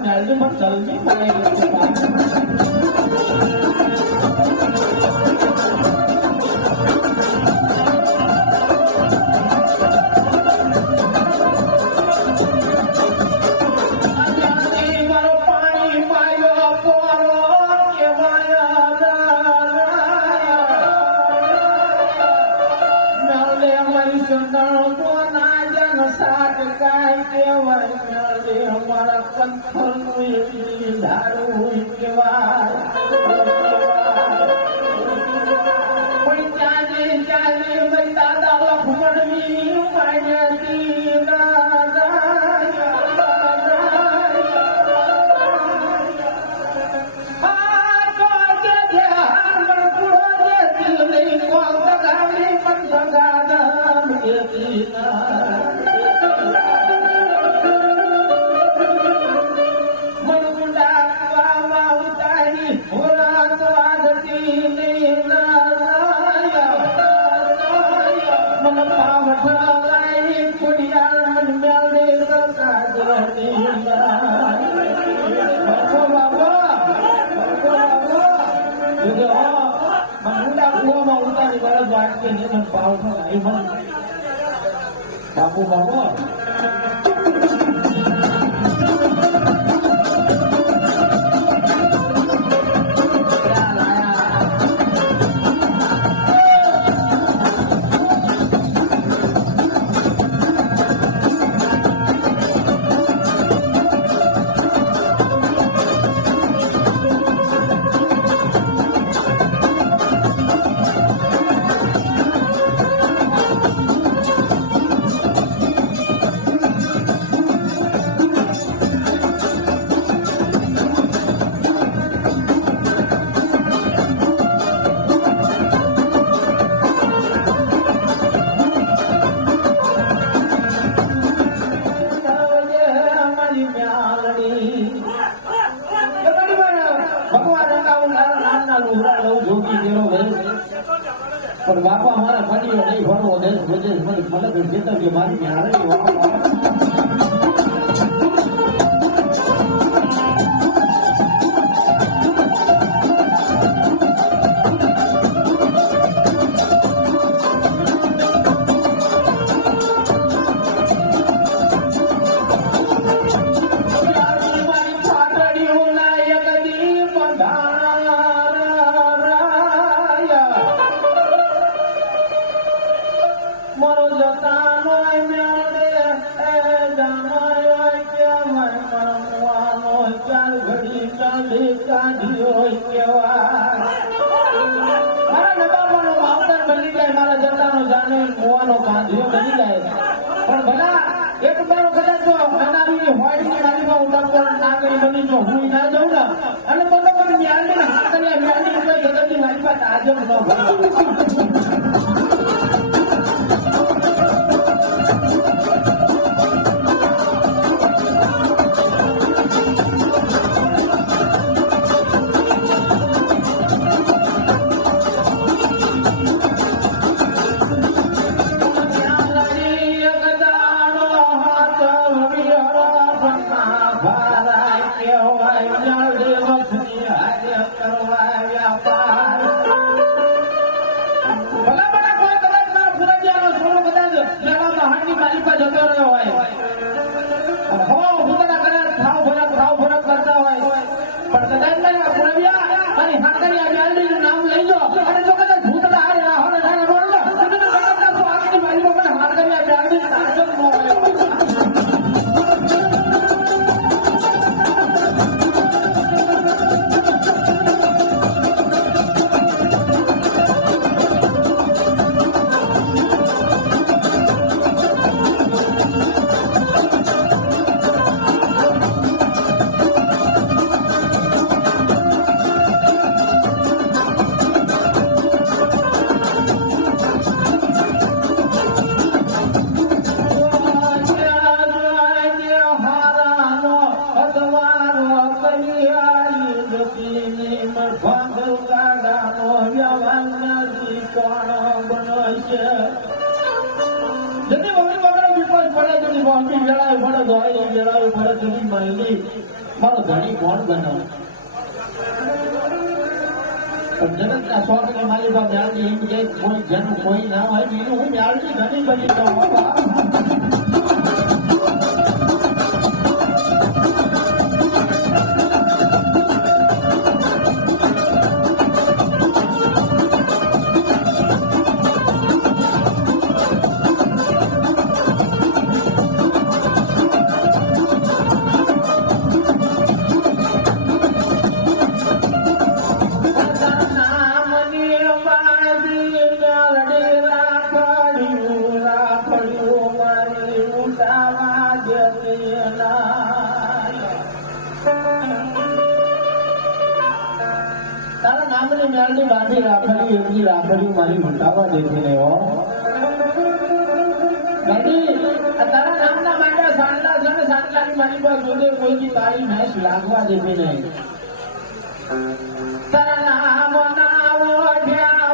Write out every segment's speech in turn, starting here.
જલ્દી પણ જલ્દી મળે બાપુ બાબો પણ બાપા મારા ફાડીઓ નહીં ભરવો દેશ વિદેશ મને ચેતવજો મારી હારે મારો ધણી કોણ બનો જગતના શોખની માલિકા મ્યાલની એમ કે કોઈ જેનું કોઈ ના હોય એનું હું મ્યાલની ધણી બની જાઉં મ્યાલની બાંધી રાખડી એટલી રાખડી મારી મટાવા દેતી ને હો તારા નામના માંડ્યા સાંડલા છે ને સાંડલાની મારી પાસે જોડે કોઈની તારી મેચ લાગવા દેતી નહીં તારા નામ નાવો ઢ્યા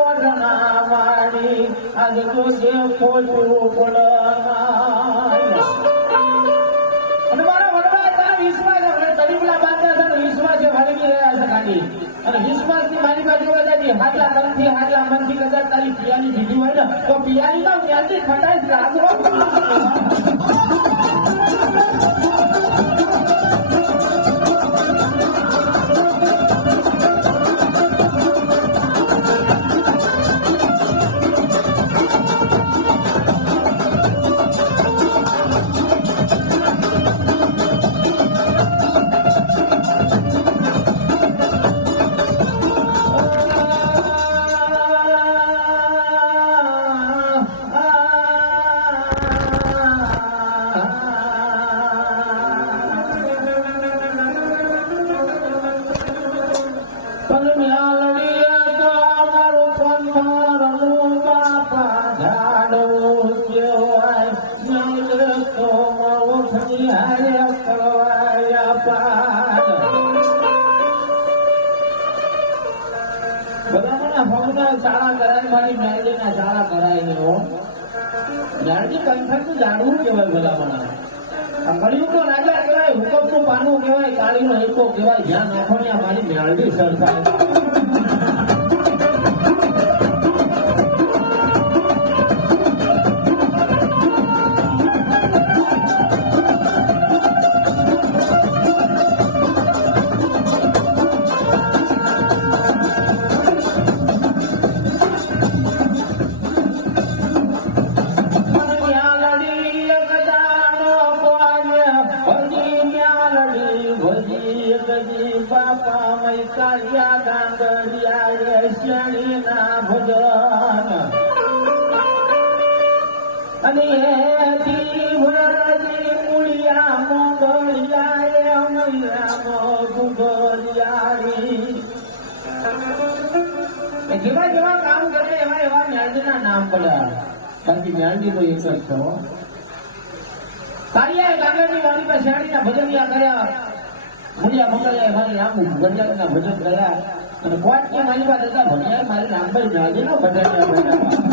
ઓઢના વાળી આજે તો જે ખોટું પડના અને મારા વડવા તારા વિશ્વાસ તરીબલા બાંધ્યા છે વિશ્વાસ ભરવી રહ્યા છે કાઢી અને વિશ્વાસ ની મારી બાજુ વધારી હાટલા મનથી હાટલા મનથી કદાચ તારી પિયાની દીધી હોય ને તો પિયાની તો ત્યાંથી ખટાઈ લાગો શાળા કરાય મારી મેરડીના શાળા કરાય ને હો મેરડી કંઠક જાણવું કેવાય ભલામણા કળિયુગ નો રાજા કહેવાય હુકમ નું પાનું કહેવાય કાળી નો એકો કહેવાય જ્યાં નાખો ત્યાં મારી મેરડી સરસાય કાળિયા ગાંગડિયા શણી ના ભજન અને મૂળિયા મોગળિયા જેવા જેવા કામ કરે એવા એવા મ્યાલજીના નામ પડ્યા બાકી મ્યાલજી તો એક જ છો કાળિયા ગાંગડિયા વાળી પાસે શણીના ભજનિયા કર્યા મુડિયા મંગળિયા મારી આમ ગંજાના ભજન કર્યા અને કોટ કે મારી પાસે હતા ભણ્યા મારી નામ પર મ્યાલજી નો ભજન